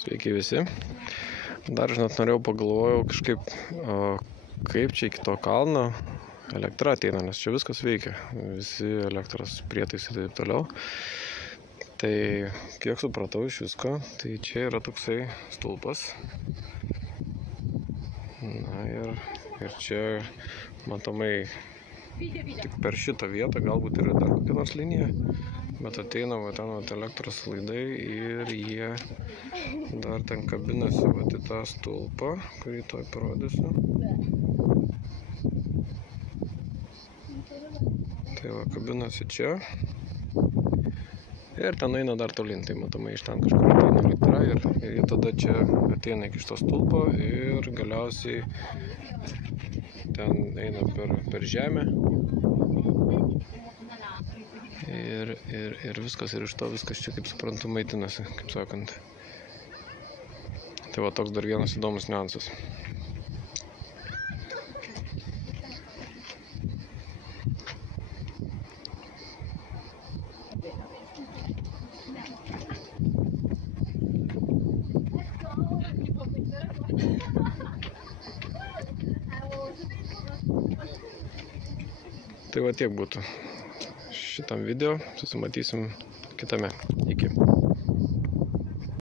Sveiki visi. Dar, žinot, pagalvojau kažkaip, kaip čia iki to kalno elektra ateina, nes čia viskas veikia. Visi elektros prietaisai ir taip toliau. Tai kiek supratau iš visko, tai čia yra toksai stulpas. Na ir čia matomai tik per šitą vietą, galbūt yra dar kokia nors linija, bet ateina va ten elektros laidai ir jie dar ten kabinasi va į tą stulpą, kurį toj parodysiu. Tai va kabinasi čia ir ten eina dar tolyn, tai matomai iš ten kažkur ateina elektra ir jie tada čia ateina iki šito stulpo ir galiausiai ten eina per žemę ir viskas, ir iš to viskas čia, kaip suprantu, maitinasi, kaip sakant. Tai va toks dar vienas įdomus niuansas. Tai va tiek būtų šitam video, susimatysim kitame. Iki.